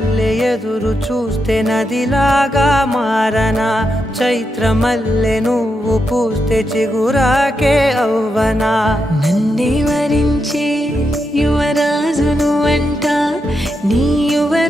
మల్లె ఎదురు చూస్తే నదిలాగా మారనా, చైత్ర మల్లె నువ్వు పూస్తే చిగురాకే అవ్వనా. నన్నే వరించే యువరాజును అంట నీ యువరా